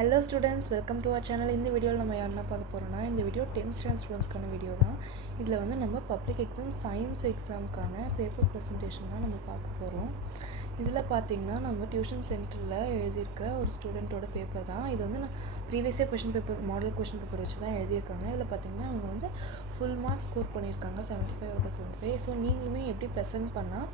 Hello students, welcome to our channel. இந்த வீடியோவில் நம்ம என்ன பார்க்க போகிறோம்னா, இந்த வீடியோ 10th ஸ்டாண்டர்ட் ஸ்டூடெண்ட்ஸ்க்கான வீடியோ தான். இதில் வந்து நம்ம பப்ளிக் எக்ஸாம் சயின்ஸ் எக்ஸாமுக்கான பேப்பர் ப்ரெசன்டேஷன் தான் நம்ம பார்க்க போகிறோம். இதில் பார்த்திங்கன்னா நம்ம டியூஷன் சென்டரில் எழுதியிருக்க ஒரு ஸ்டூடெண்ட்டோட பேப்பர் தான். இது வந்து நான் ப்ரீவியஸாக question paper model question paper வச்சு தான் எழுதியிருக்காங்க. இதில் பார்த்திங்கன்னா அவங்க வந்து ஃபுல் மார்க்ஸ் ஸ்கோர் பண்ணியிருக்காங்க, 75 out of 75. ஸோ நீங்களுமே எப்படி ப்ரெசென்ட் பண்ணால்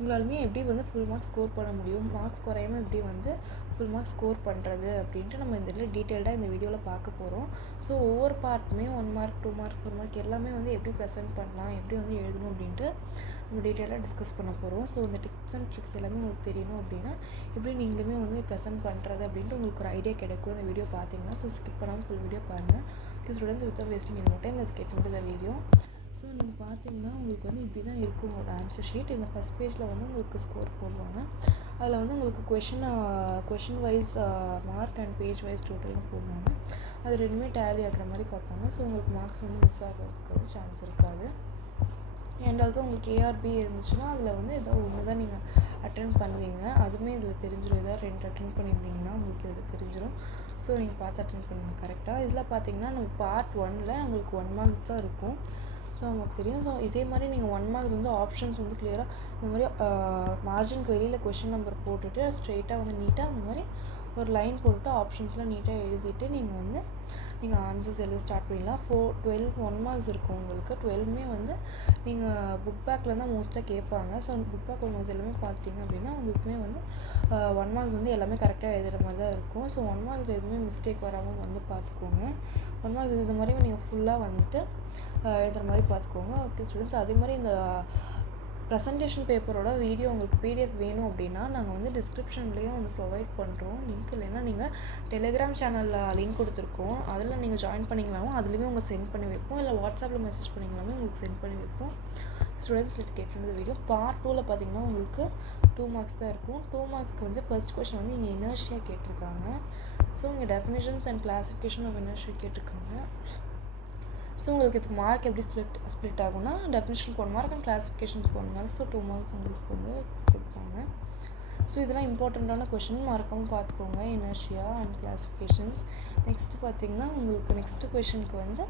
உங்களாலுமே எப்படி வந்து ஃபுல் மார்க்ஸ் ஸ்கோர் பண்ண முடியும், மார்க்ஸ் குறையாமல் எப்படி வந்து ஃபுல் மார்க்ஸ் ஸ்கோர் பண்ணுறது அப்படின்ட்டு நம்ம இந்த இதில் டீட்டெயில்டாக இந்த வீடியோவில் பார்க்க போகிறோம். ஸோ ஒவ்வொரு பார்ட்டுமே 1 மார்க் 2 மார்க் 4 மார்க் எல்லாமே வந்து எப்படி ப்ரெசென்ட் பண்ணலாம், எப்படி வந்து எழுதணும் அப்படின்ட்டு நம்ம டீட்டெயிலாக டிஸ்கஸ் பண்ண போகிறோம். ஸோ இந்த டிப்ஸ் அண்ட் ட்ரிக்ஸ் எல்லாமே உங்களுக்கு தெரியணும் அப்படின்னா எப்படி நீங்களுமே வந்து ப்ரெசென்ட் பண்ணுறது அப்படின்ட்டு உங்களுக்கு ஒரு ஐடியா கிடைக்கும் இந்த வீடியோ பார்த்தீங்கன்னா. ஸோ ஸ்கிப் பண்ணாமல் ஃபுல் வீடியோ பாருங்கள். Okay students, without wasting any time let's get into the video. So நீங்கள் பார்த்தீங்கன்னா உங்களுக்கு வந்து இப்படி தான் இருக்கும் உங்களோட ஆன்சர் ஷீட். இந்த ஃபஸ்ட் பேஜில் வந்து உங்களுக்கு ஸ்கோர் போடுவாங்க. அதில் வந்து உங்களுக்கு question wise mark and page wise டோட்டலும் போடுவாங்க. அது ரெண்டுமே டேலி ஆகிற மாதிரி பார்ப்பாங்க. ஸோ உங்களுக்கு மார்க்ஸ் வந்து மிஸ் ஆகிறதுக்கு வந்து சான்ஸ் இருக்காது. அண்ட் ஆல்சோ உங்களுக்கு ஏஆர்பி இருந்துச்சுன்னா அதில் வந்து ஏதோ ஒன்று தான் நீங்கள் அட்டென்ட் பண்ணுவீங்க. அதுவுமே இதில் தெரிஞ்சிடும். ஏதாவது 2 அட்டென்ட் பண்ணியிருந்தீங்கன்னா உங்களுக்கு இதில் தெரிஞ்சிடும். ஸோ நீங்கள் பார்த்து அட்டென்ட் பண்ணுங்கள் கரெக்டாக. இதில் பார்த்தீங்கன்னா நம்ம பார்ட் 1ல் உங்களுக்கு 1 மார்க் தான் இருக்கும். ஸோ உங்களுக்கு தெரியும். ஸோ இதே மாதிரி நீங்கள் 1 மார்க்ஸ் வந்து ஆப்ஷன்ஸ் வந்து கிளியராக இந்த மாதிரி மார்ஜினுக்கு வெளியில் கொஷின் நம்பர் போட்டுட்டு ஸ்ட்ரெயிட்டாக வந்து நீட்டாக அந்த மாதிரி ஒரு லைன் போட்டுட்டு ஆப்ஷன்ஸ்லாம் நீட்டாக எழுதிட்டு நீங்கள் ஆன்சர்ஸ் எழுத ஸ்டார்ட் பண்ணிடலாம். 12 1 மார்க்ஸ் இருக்கும் உங்களுக்கு. 12மே வந்து நீங்கள் புக் பேக்கில் தான் மோஸ்ட்டாக கேட்பாங்க. ஸோ புக் பேக் மார்க்ஸ் எல்லாமே பார்த்துட்டிங்க அப்படின்னா உங்களுக்குமே வந்து 1 மார்க்ஸ் வந்து எல்லாமே கரெக்டாக எழுதுகிற மாதிரி தான் இருக்கும். ஸோ 1 மார்க்ஸில் எதுவுமே மிஸ்டேக் வராமல் வந்து பார்த்துக்கோங்க. 1 மார்க்ஸ் இந்த மாதிரி நீங்கள் ஃபுல்லாக வந்துட்டு எழுதுகிற மாதிரி பார்த்துக்கோங்க. ஓகே ஸ்டூடெண்ட்ஸ், அதே மாதிரி இந்த ப்ரெசன்டேஷன் பேப்பரோட வீடியோ உங்களுக்கு பிடிஎஃப் வேணும் அப்படின்னா நாங்கள் வந்து டிஸ்கிரிப்ஷன்லேயும் வந்து ப்ரொவைட் பண்ணுறோம் லிங்க். இல்லைன்னா நீங்கள் டெலிகிராம் சேனலில் லிங்க் கொடுத்துருக்கோம், அதில் நீங்கள் ஜாயின் பண்ணிங்களாவும் அதுலேயுமே உங்கள் சென்ட் பண்ணி வைப்போம். இல்லை வாட்ஸ்அப்பில் மெசேஜ் பண்ணிங்களாவும் உங்களுக்கு சென்ட் பண்ணி வைப்போம். Students let's get into the video. Part 2ல் பார்த்தீங்கன்னா உங்களுக்கு 2 மார்க்ஸ் தான் இருக்கும். 2 மார்க்ஸ்க்கு வந்து ஃபர்ஸ்ட் கொஸ்டின் வந்து இங்கே இனர்ஷியா கேட்டிருக்காங்க. ஸோ இங்கே definitions and classification of inertia கேட்டிருக்காங்க. ஸோ உங்களுக்கு இதுக்கு மார்க் எப்படி ஸ்ப்ளிட் ஆகும்னா டெஃபினிஷனுக்கு 1 மார்க் அண்ட் கிளாஸிஃபிகேஷன்ஸ்க்கு 1 மார்க். ஸோ 2 மார்க்ஸ் உங்களுக்கு வந்து கொடுப்பாங்க. ஸோ இதெல்லாம் இம்பார்ட்டண்ட்டான கொஷின், மறக்காமல் பார்த்துக்கோங்க. Inertia and classifications. நெக்ஸ்ட்டு பார்த்தீங்கன்னா உங்களுக்கு நெக்ஸ்ட்டு கொஷனுக்கு வந்து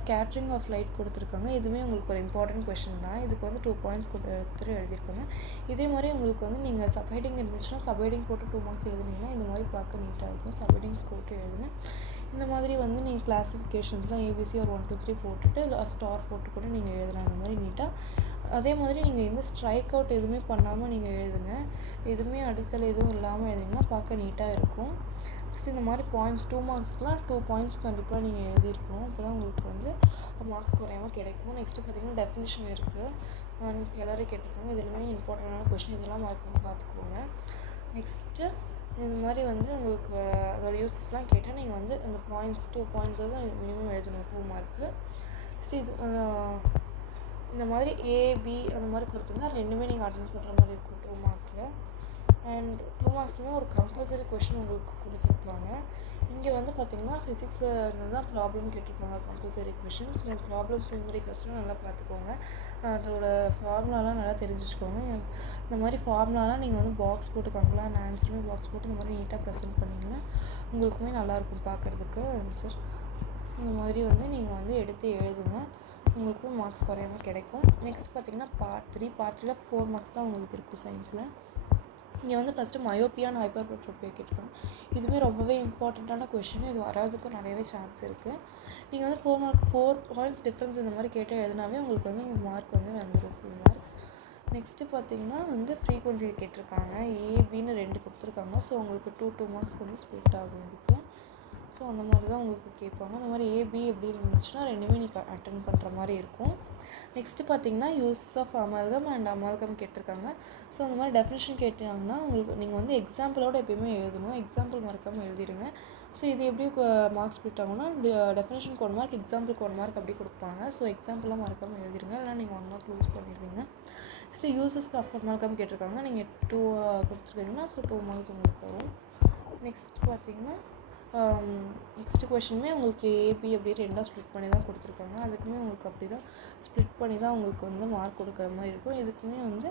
ஸ்கேட்ரிங் ஆஃப் லைட் கொடுத்துருக்காங்க. இதுவுமே உங்களுக்கு ஒரு இம்பார்ட்டன்ட் கொஷின் தான். இதுக்கு வந்து 2 பாயிண்ட்ஸ் எடுத்துகிட்டு எழுதியிருக்காங்க. இதே மாதிரி உங்களுக்கு வந்து நீங்கள் சப்ஹெட்டிங் இருந்துச்சுன்னா சப்ஹெட்டிங் போட்டு 2 மார்க்ஸ் எழுதுனீங்கன்னா இந்த மாதிரி பார்க்க நீட்டாக இருக்கும். சப்ஹெட்டிங்ஸ் போட்டு எழுதுங்க. இந்த மாதிரி வந்து நீங்கள் கிளாஸிஃபிகேஷன்ஸ்லாம் ஏபிசி ஒரு 1 2 3 போட்டுட்டு இல்லை ஸ்டார் போட்டு கூட நீங்கள் எழுதலாம் அந்த மாதிரி நீட்டாக. அதே மாதிரி நீங்கள் எந்த ஸ்ட்ரைக் அவுட் எதுவுமே பண்ணாமல் நீங்கள் எழுதுங்க. எதுவுமே அடித்தல் எதுவும் இல்லாமல் எழுதிங்கன்னா பார்க்க நீட்டாக இருக்கும். நெக்ஸ்ட் இந்த மாதிரி பாயிண்ட்ஸ் 2 மார்க்ஸ்க்குலாம் 2 பாயிண்ட்ஸ் கண்டிப்பாக நீங்கள் எழுதியிருக்கணும். அப்போ தான் உங்களுக்கு வந்து மார்க்ஸ் குறையாமல் கிடைக்கும். நெக்ஸ்ட்டு பார்த்தீங்கன்னா டெஃபினிஷன் இருக்குது, எல்லாரும் கேட்டிருக்காங்க. இதெல்லாமே இம்பார்ட்டண்டான கொஷின், இதெல்லாம் மறக்காமல் பார்த்துக்கோங்க. நெக்ஸ்ட்டு இந்த மாதிரி வந்து உங்களுக்கு அதோட யூஸஸ்லாம் கேட்டால் நீங்கள் வந்து அந்த பாயிண்ட்ஸ் 2 பாயிண்ட்ஸை தான் மினிமம் எழுதணும் 2 மார்க்கு. நெக்ஸ்ட்டு இது இந்த மாதிரி ஏபி அந்த மாதிரி கொடுத்துருந்தா ரெண்டுமே நீங்கள் அட்டென்ட் பண்ணுற மாதிரி இருக்கும் 2 மார்க்ஸில். அண்ட் 2 மார்க்ஸ்லேயுமே ஒரு கம்பல்சரி கொஷின் உங்களுக்கு கொடுத்துருப்பாங்க. இங்கே வந்து பார்த்திங்கன்னா ஃபிசிக்ஸில் இருந்து தான் ப்ராப்ளம் கேட்டிருப்பாங்க, கம்பல்சரி கொஷின். ஸோ ப்ராப்ளம்ஸ் நியூமரிக்கல்ஸ்லாம் நல்லா பார்த்துக்கோங்க. அதோட ஃபார்முலாலாம் நல்லா தெரிஞ்சு வச்சுக்கோங்க. இந்த மாதிரி ஃபார்முலாலாம் நீங்கள் வந்து பாக்ஸ் போட்டு காமிக்கலாம், அந்த ஆன்சருமே பாக்ஸ் போட்டு இந்த மாதிரி நீட்டாக ப்ரெசென்ட் பண்ணிங்கன்னா உங்களுக்குமே நல்லாயிருக்கும் பார்க்குறதுக்கு ஆன்சர். இந்த மாதிரி வந்து நீங்கள் வந்து எடுத்து எழுதுங்க, உங்களுக்கும் மார்க்ஸ் குறையாமல் கிடைக்கும். நெக்ஸ்ட் பார்த்திங்கன்னா பார்ட் 3ல் 4 மார்க்ஸ் தான் உங்களுக்கு இருக்கும் சயின்ஸில். இங்கே வந்து ஃபஸ்ட்டு மயோப்பியா அண்ட் ஹைப்பர்ட்ரோபியா கேட்டிருக்காங்க. இதுவுமே ரொம்பவே இம்பார்ட்டண்ட்டான கொஷின். இது வராதுக்கும் நிறையவே சான்ஸ் இருக்குது. நீங்கள் வந்து 4 பாயிண்ட்ஸ் டிஃப்ரென்ஸ் இந்த மாதிரி கேட்டு எழுதினாவே உங்களுக்கு வந்து மார்க் வந்து வந்துடும், ஃபுல் மார்க்ஸ். நெக்ஸ்ட்டு பார்த்தீங்கன்னா வந்து ஃப்ரீக்வன்சி கேட்டிருக்காங்க. ஏபின்னு 2 கொடுத்துருக்காங்க. ஸோ உங்களுக்கு 2 மார்க்ஸ் வந்து ஸ்ப்ளிட் ஆகும் இதுக்கு. ஸோ அந்த மாதிரி தான் உங்களுக்கு கேட்பாங்க. அந்த மாதிரி ஏபி எப்படி இருந்துச்சுன்னா ரெண்டுமே நீங்கள் அட்டென்ட் பண்ணுற மாதிரி இருக்கும். நெக்ஸ்ட்டு பார்த்தீங்கன்னா uses of amalgam and amalgam கேட்டிருக்காங்க. ஸோ அந்த மாதிரி டெஃபினிஷன் கேட்டாங்கன்னா உங்களுக்கு நீங்கள் வந்து எக்ஸாம்பிளோடு எப்பயுமே எழுதணும். எக்ஸாம்பிள் மறக்காமல் எழுதிடுங்க. ஸோ இது எப்படி மார்க்ஸ் ஸ்ப்ளிட் ஆகும்னா டெஃபினிஷனுக்கு 1 மார்க், எக்ஸாம்பிளுக்கு 1 மார்க் அப்படி கொடுப்பாங்க. ஸோ எக்ஸாம்பிளாக மறக்காமல் எழுதிடுங்க, இல்லைனா நீங்கள் 1 மார்க் லூஸ் பண்ணிடுவீங்க. நெக்ஸ்ட்டு யூசஸ்க்கு ஆஃப் அமால்கம் கேட்டிருக்காங்க. நீங்கள் 2 கொடுத்துருக்கீங்கன்னா ஸோ 2 மார்க்ஸ் உங்களுக்கு வரும். நெக்ஸ்ட் பார்த்தீங்கன்னா நெக்ஸ்ட்டு கொஷினுமே உங்களுக்கு ஏபி அப்படி 2 ஸ்ப்ளிட் பண்ணி தான் கொடுத்துருக்காங்க. அதுக்குமே உங்களுக்கு அப்படி தான் ஸ்ப்ளிட் பண்ணி தான் உங்களுக்கு வந்து மார்க் கொடுக்குற மாதிரி இருக்கும். இதுக்குமே வந்து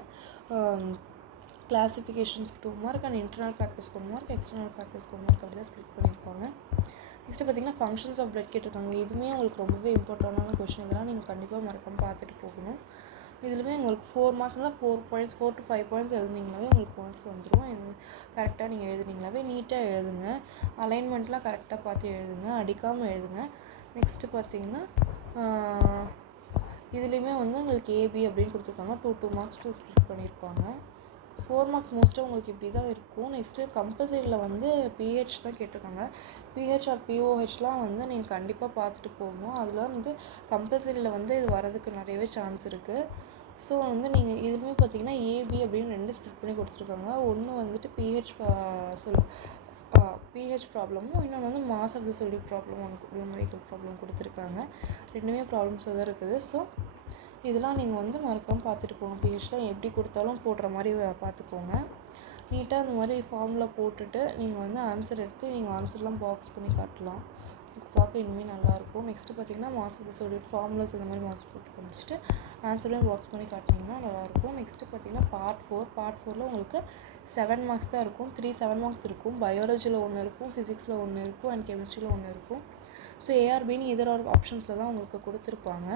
கிளாஸிஃபிகேஷன்ஸ்க்கு 2 மார்க் அண்ட் இன்டர்னல் ஃபேக்டர்ஸ்க்கு 1 மார்க், எக்ஸ்டர்னல் ஃபேக்டர்ஸ்க்கு 1 மார்க் அப்படி தான் ஸ்ப்ளிட் பண்ணியிருப்பாங்க. நெக்ஸ்ட்டு பார்த்திங்கன்னா ஃபங்க்ஷன்ஸ் ஆஃப் பிளட் கேட்டிருக்காங்க. இதுவுமே உங்களுக்கு ரொம்பவே இம்பார்ட்டண்டான கொஷின். இதெல்லாம் நீங்கள் கண்டிப்பாக மறக்காமல் பார்த்துட்டு போகணும். இதுலேயுமே உங்களுக்கு 4 மார்க்னால் 4 பாயிண்ட்ஸ் 4 to 5 பாயிண்ட்ஸ் எழுதுனீங்களாவே உங்களுக்கு பாயிண்ட்ஸ் வந்துடும். இது கரெக்டாக நீங்கள் எழுதுனீங்களாவே நீட்டாக எழுதுங்க. அலைன்மெண்ட்லாம் கரெக்டாக பார்த்து எழுதுங்க, அடிக்காமல் எழுதுங்க. நெக்ஸ்ட்டு பார்த்திங்கன்னா இதுலேயுமே வந்து உங்களுக்கு ஏபி அப்படின்னு கொடுத்துருக்காங்க. 2 மார்க்ஸ்க்கு ஸ்ப்ளிட் பண்ணியிருப்பாங்க. 4 மார்க்ஸ் மோஸ்ட்டாக உங்களுக்கு இப்படி தான் இருக்கும். நெக்ஸ்ட்டு கம்பல்சரியில் வந்து பிஹெச் தான் கேட்டிருக்காங்க. பிஹெச் ஆர் பிஓஹெச்லாம் வந்து நீங்கள் கண்டிப்பாக பார்த்துட்டு போகணும். அதில் வந்து கம்பல்சரியில் வந்து இது வரதுக்கு நிறையவே சான்ஸ் இருக்குது. ஸோ வந்து நீங்கள் இதுலேயுமே பார்த்தீங்கன்னா ஏபி அப்படின்னு 2 ஸ்ப்ளிட் பண்ணி கொடுத்துருக்காங்க. ஒன்று வந்துட்டு பிஹெச் ப்ராப்ளமும், இன்னொன்று வந்து mass of the solute problem, numerical problem கொடுத்துருக்காங்க. ரெண்டுமே ப்ராப்ளம்ஸ் தான் இருக்குது. ஸோ இதெல்லாம் நீங்கள் வந்து மறக்காமல் பார்த்துட்டு போங்க. பிஹெச்லாம் எப்படி கொடுத்தாலும் போடுற மாதிரி பார்த்துக்கோங்க. நீட்டாக அந்த மாதிரி ஃபார்மில் போட்டுட்டு நீங்கள் வந்து ஆன்சர் எடுத்து நீங்கள் ஆன்சர்லாம் பாக்ஸ் பண்ணி காட்டலாம். பார்க்க இனிமேல் நல்லாயிருக்கும். நெக்ஸ்ட்டு பார்த்தீங்கன்னா mass of the solute formulas இந்த மாதிரி மாஸ் போட்டு பண்ணிச்சுட்டு ஆன்சர்லையும் பாக்ஸ் பண்ணி காட்டினீங்கன்னா நல்லாயிருக்கும். நெக்ஸ்ட்டு பார்த்தீங்கன்னா பார்ட் 4ல் உங்களுக்கு 7 மார்க்ஸ் தான் இருக்கும். 7 மார்க்ஸ் இருக்கும். பயாலஜியில் 1 இருக்கும், ஃபிசிக்ஸில் 1 இருக்கும், அண்ட் கெமிஸ்ட்ரியில் 1 இருக்கும். ஸோ ஏஆர்பின்னு இதர் ஒரு ஆப்ஷன்ஸில் தான் உங்களுக்கு கொடுத்துருப்பாங்க.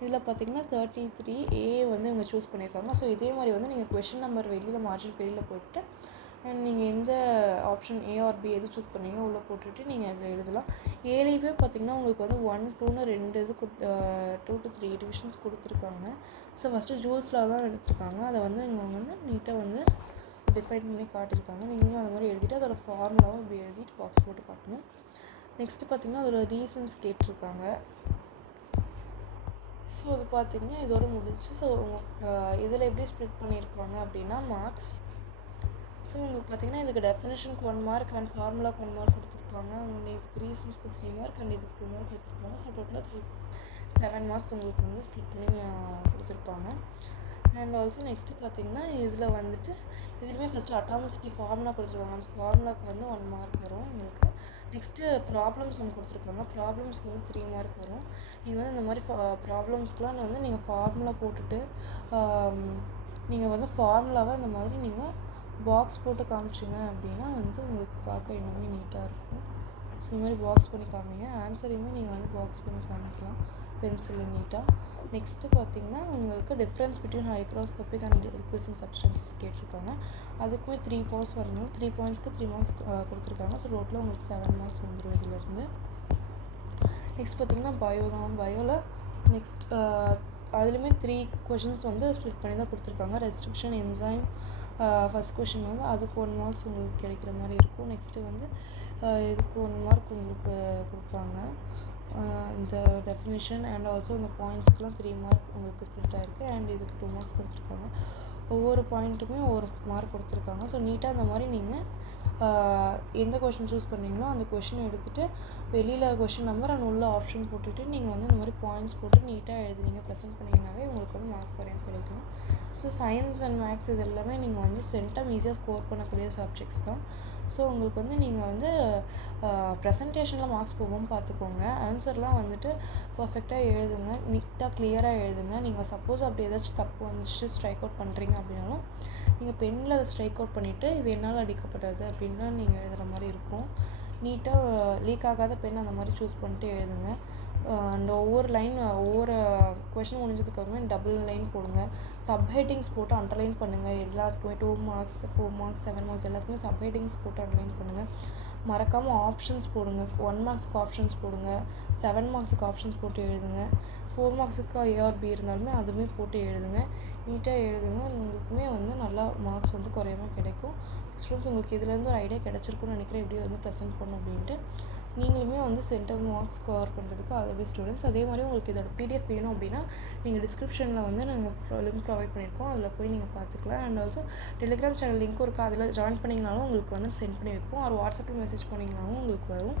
இதில் பார்த்தீங்கன்னா 33A வந்து இவங்க சூஸ் பண்ணியிருக்காங்க. ஸோ இதே மாதிரி வந்து நீங்கள் கொஷின் நம்பர் வெளியில் மார்ஜின் வெளியில் போட்டு அண்ட் நீங்கள் எந்த ஆப்ஷன் ஏஆர்பி எது சூஸ் பண்ணீங்க உள்ளே போட்டுட்டு நீங்கள் அதில் எழுதலாம். ஏலேயே பார்த்தீங்கன்னா உங்களுக்கு வந்து 1, 2ன்னு 2 இது 2 to 3 டிவிஷன்ஸ் கொடுத்துருக்காங்க. ஸோ ஃபஸ்ட்டு ஜூஸில் தான் எடுத்திருக்காங்க. அதை வந்து இவங்க வந்து நீட்டாக வந்து டிஃபைன் பண்ணி காட்டியிருக்காங்க. நீங்களும் அது மாதிரி எழுதிட்டு அதோட ஃபார்முலாவும் இப்படி எழுதிட்டு பாக்ஸ் போட்டு காட்டணும். நெக்ஸ்ட்டு பார்த்திங்கன்னா அதோட ரீசன்ஸ் கேட்டிருக்காங்க. ஸோ அது பார்த்திங்கன்னா இதோட முடிஞ்சு. ஸோ இதில் எப்படி ஸ்ப்ளிட் பண்ணியிருப்பாங்க அப்படின்னா மார்க்ஸ். ஸோ உங்களுக்கு பார்த்திங்கன்னா இதுக்கு டெஃபினேஷனுக்கு 1 மார்க் அண்ட் ஃபார்முலாக்கு 1 மார்க் கொடுத்துருப்பாங்க. இதுக்கு ரீசன்ஸ்க்கு 3 மார்க் அண்ட் இதுக்கு 2 மார்க் கொடுத்துருப்பாங்க. ஸோ டோட்டலாக 7 மார்க்ஸ் உங்களுக்கு வந்து ஸ்ப்ளிட் பண்ணி கொடுத்துருப்பாங்க. அண்ட் ஆல்சோ நெக்ஸ்ட்டு பார்த்திங்கன்னா இதில் வந்துட்டு இதுலேயுமே ஃபஸ்ட்டு அட்டாமிசிட்டி ஃபார்முலா கொடுத்துருக்காங்க. அந்த ஃபார்முலாவுக்கு வந்து 1 மார்க் வரும் உங்களுக்கு. நெக்ஸ்ட்டு ப்ராப்ளம்ஸ் ஒன்று கொடுத்துருக்காங்க. ப்ராப்ளம்ஸ்க்கு வந்து 3 மார்க் வரும். நீங்கள் வந்து இந்த மாதிரி ப்ராப்ளம்ஸ்க்கெலாம் வந்து நீங்கள் ஃபார்முலா போட்டுட்டு நீங்கள் வந்து ஃபார்முலாவை இந்த மாதிரி நீங்கள் பாக்ஸ் போட்டு காமிச்சிங்க அப்படின்னா வந்து உங்களுக்கு பார்க்க இன்னுமே நீட்டாக இருக்கும். ஸோ இந்த மாதிரி பாக்ஸ் பண்ணி காமிங்க. ஆன்சரையுமே நீங்கள் வந்து பாக்ஸ் பண்ணி காமிக்கலாம் பென்சிலில் நீட்டாக. நெக்ஸ்ட்டு பார்த்திங்கன்னா உங்களுக்கு difference between hygroscopic and liquid substances கேட்டிருக்காங்க. அதுக்குமே 3 பாயிண்ட்ஸ் வரணும். 3 பாயிண்ட்ஸ்க்கு 3 மார்க்ஸ் கொடுத்துருக்காங்க. ஸோ டோட்டலாக உங்களுக்கு 7 மார்க்ஸ் வந்துடும் இதிலேருந்து. நெக்ஸ்ட் பார்த்திங்கன்னா பயோ தான். பயோவில் நெக்ஸ்ட் அதுலேயுமே 3 கொஷின்ஸ் வந்து ஸ்ப்ளிட் பண்ணி தான் கொடுத்துருக்காங்க. ரெஸ்ட்ரிக்ஷன் என்சைம் ஃபஸ்ட் கொஷின் வந்து அதுக்கு 1 மார்க்ஸ் உங்களுக்கு கிடைக்கிற மாதிரி இருக்கும். நெக்ஸ்ட்டு வந்து இதுக்கு 1 மார்க் உங்களுக்கு கொடுப்பாங்க. இந்த டெஃபினிஷன் அண்ட் ஆல்சோ இந்த பாயிண்ட்ஸ்க்கெலாம் 3 மார்க் உங்களுக்கு ஸ்ப்ளிட் ஆகிருக்கு. அண்ட் இதுக்கு 2 மார்க்ஸ் கொடுத்துருக்காங்க. ஒவ்வொரு பாயிண்ட்டுமே ஒவ்வொரு மார்க் கொடுத்துருக்காங்க. ஸோ நீட்டாக அந்த மாதிரி நீங்கள் எந்த கொஷின் சூஸ் பண்ணிங்களோ அந்த கொஷின் எடுத்துகிட்டு வெளியில் கொஷின் நம்பர் அண்ட் உள்ள ஆப்ஷன் போட்டுட்டு நீங்கள் வந்து இந்த மாதிரி பாயிண்ட்ஸ் போட்டு நீட்டாக எழுதுனீங்க ப்ரெசென்ட் பண்ணிங்கனாவே உங்களுக்கு வந்து மார்க்ஸ் குறையும் கிடைக்கும். ஸோ சயின்ஸ் அண்ட் மேக்ஸ் இது எல்லாமே நீங்கள் வந்து சென்டம் ஈஸியாக ஸ்கோர் பண்ணக்கூடிய சப்ஜெக்ட்ஸ் தான். ஸோ உங்களுக்கு வந்து நீங்கள் வந்து ப்ரெசன்டேஷனில் மார்க்ஸ் போகவும் பார்த்துக்கோங்க. ஆன்சர்லாம் வந்துட்டு பர்ஃபெக்டாக எழுதுங்க, நீட்டாக கிளியராக எழுதுங்க. நீங்கள் சப்போஸ் அப்படி ஏதாச்சும் தப்பு வந்துச்சு ஸ்ட்ரைக் அவுட் பண்ணுறீங்க அப்படின்னாலும் நீங்கள் பெண்ணில் அதை ஸ்ட்ரைக் அவுட் பண்ணிவிட்டு இது என்னால் அடிக்கப்பட்டது அப்படின்னா நீங்கள் எழுதுகிற மாதிரி இருக்கும். நீட்டாக லீக் ஆகாத பென் அந்த மாதிரி சூஸ் பண்ணிட்டு எழுதுங்க. அண்ட் ஒவ்வொரு கொஷின் முடிஞ்சதுக்கப்புறமே டபுள் லைன் போடுங்க. சப்ஹெட்டிங்ஸ் போட்டு அண்டர்லைன் பண்ணுங்கள். எல்லாத்துக்குமே 2 மார்க்ஸ் 4 மார்க்ஸ் 7 மார்க்ஸ் எல்லாத்துக்குமே சப்ஹெட்டிங்ஸ் போட்டு அண்டர்லைன் பண்ணுங்கள். மறக்காமல் ஆப்ஷன்ஸ் போடுங்க. 1 மார்க்ஸுக்கு ஆப்ஷன்ஸ் போடுங்க, 7 மார்க்ஸுக்கு ஆப்ஷன்ஸ் போட்டு எழுதுங்க. 4 மார்க்ஸுக்கு ஏஆர்பி இருந்தாலுமே அதுவுமே போட்டு எழுதுங்க. நீட்டாக எழுதுங்க. உங்களுக்குமே வந்து நல்லா மார்க்ஸ் வந்து குறையாமல் கிடைக்கும். ஸ்டூடெண்ட்ஸ் உங்களுக்கு இதுலேருந்து ஒரு ஐடியா கிடச்சிருக்குன்னு நினைக்கிறேன் எப்படி வந்து ப்ரெசென்ட் பண்ணும் அப்படின்ட்டு. நீங்களுமே வந்து சென்டம் மார்க்ஸ் கவர் பண்ணுறதுக்கு அதுவே ஸ்டூடெண்ட்ஸ். அதே மாதிரி உங்களுக்கு இதோட பிடிஎஃப் வேணும் அப்படின்னா நீங்கள் டிஸ்கிரிப்ஷனில் வந்து நாங்கள் லிங்க் ப்ரொவைட் பண்ணியிருக்கோம். அதில் போய் நீங்கள் பார்த்துக்கலாம். அண்ட் ஆல்சோ டெலிகிராம் சேனல் லிங்க்கும் இருக்குது. அதில் ஜாயின் பண்ணிங்கனாலும் உங்களுக்கு வந்து சென்ட் பண்ணி வைப்போம். ஒரு வாட்ஸ்அப்பில் மெசேஜ் பண்ணிங்கனாலும் உங்களுக்கு வரும்.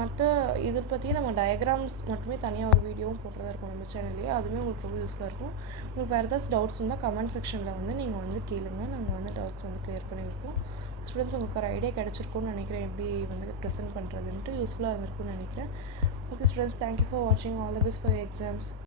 மற்ற இதை பற்றி நம்ம டயக்ராம்ஸ் மட்டுமே தனியாக ஒரு வீடியோவும் போட்டுறதா இருக்கும் நம்ம சேனல்லேயே. அதுவுமே உங்களுக்கு ரொம்ப யூஸ்ஃபுல்லாக இருக்கும். உங்களுக்கு வேறு ஏதாச்சும் டவுட்ஸ் இருந்தால் கமெண்ட் செக்ஷனில் வந்து நீங்கள் வந்து கேளுங்க. நாங்கள் வந்து டவுட்ஸ் வந்து கிளியர் பண்ணி வைப்போம். ஸ்டூடெண்ட்ஸ் உங்களுக்கு ஒரு ஐடியா கிடச்சிருக்கும்னு நினைக்கிறேன் எப்படி வந்து ப்ரெசென்ட் பண்ணுறதுன்ட்டு. யூஸ்ஃபுல்லாக இருந்திருக்கும்னு நினைக்கிறேன். ஓகே ஸ்டூடெண்ட்ஸ், தேங்க்யூ ஃபார் வாட்சிங். All the best for your exams.